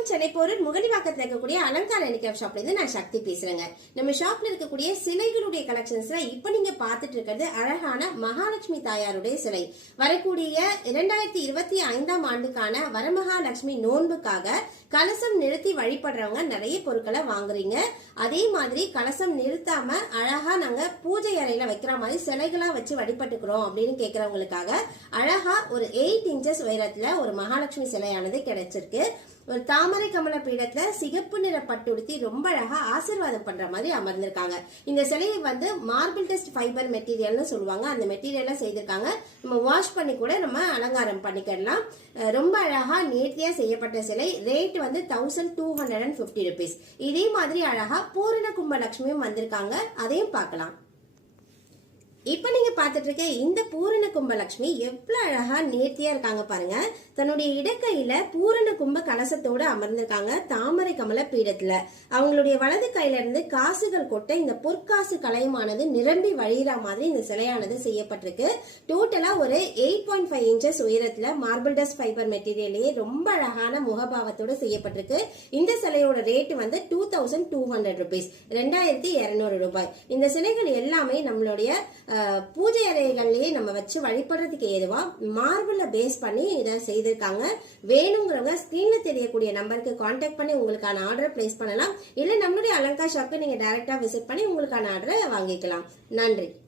வணக்கம். சென்னை போரூர் முகலிவாக்கத்தில் இருக்கக்கூடிய அலங்கார ஹேண்டிகிராஃப்ட் ஷாப்ல இருந்து நான் சக்தி பேசுறேங்க. நம்ம ஷாப்ல இருக்கக்கூடிய சிலைகளுடைய கலெக்ஷன்ஸ்ல இப்ப நீங்க பாத்துட்டு இருக்கிறது அழகான மகாலட்சுமி தாயாருடைய சிலை. வரக்கூடிய 2025ஆம் ஆண்டுக்கான வரமகாலட்சுமி நோன்புக்காக கலசம் நிறுத்தி வழிபடுறவங்க நிறைய பொருட்களை வாங்குறீங்க. அதே மாதிரி கலசம் நிறுத்தாம அழகா நாங்க பூஜை அறையில வைக்கிற மாதிரி சிலைகளா வச்சு வழிபட்டுக்கிறோம் அப்படின்னு கேட்கறவங்களுக்காக அழகா ஒரு 8 இன்ச்சஸ் உயரத்துல ஒரு மகாலட்சுமி சிலையானது கிடைச்சிருக்கு. ஒரு தாமரை கமல பீடத்துல சிகப்பு நிற பட்டுடுத்தி ரொம்ப அழகா ஆசீர்வாதம் பண்ற மாதிரி அமர்ந்திருக்காங்க. இந்த சிலையை மார்பிள் டெஸ்ட் ஃபைபர் மெட்டீரியல்னு சொல்லுவாங்க. அந்த மெட்டீரியல்ல செய்திருக்காங்க. நம்ம வாஷ் பண்ணி கூட நம்ம அலங்காரம் பண்ணிக்கலாம். ரொம்ப அழகா நேர்த்தியா செய்யப்பட்ட சிலை. Rate 1250 rupees. இதே மாதிரி அழகா பூரண கும்பலட்சுமியும் வந்திருக்காங்க. அதையும் பார்க்கலாம். இப்ப நீங்க பாத்துட்டு இருக்க இந்த பூரண கும்பலட்சுமி எவ்வளவு அழகா நேர்த்தியா இருக்காங்க பாருங்க. தன்னுடைய இடக்கையில பூரண கும்ப கலசத்தோட அமர்ந்திருக்காங்க தாமரை கமல பீடத்துல. அவங்களுடைய வலது கையில இருந்து காசுகள் கொட்ட இந்த பொற்காசு கலையமானது நிரம்பி வழிகிற மாதிரி இந்த சிலையானது செய்யப்பட்டிருக்கு. டோட்டலா ஒரு 8.5 இன்ச்சஸ் உயரத்துல மார்பிள் டஸ்ட் ஃபைபர் மெட்டீரியலே ரொம்ப அழகான முகபாவத்தோட செய்யப்பட்டிருக்கு. இந்த சிலையோட ரேட் 2200 rupees, 2200 ரூபாய். இந்த சிலைகள் எல்லாமே நம்மளுடைய பூஜை அறைகள்லயே நம்ம வச்சு வழிபடுறதுக்கு ஏதுவா மார்பிள பேஸ் பண்ணி இதை செய்திருக்காங்க. வேணுங்கிறவங்க ஸ்கிரீன்ல தெரியக்கூடிய நம்பருக்கு கான்டாக்ட் பண்ணி உங்களுக்கான ஆர்டர் பிளேஸ் பண்ணலாம். இல்ல நம்மளுடைய அலங்கா ஷாப்க்கு நீங்க டைரக்டா விசிட் பண்ணி உங்களுக்கான ஆர்டரை வாங்கிக்கலாம். நன்றி.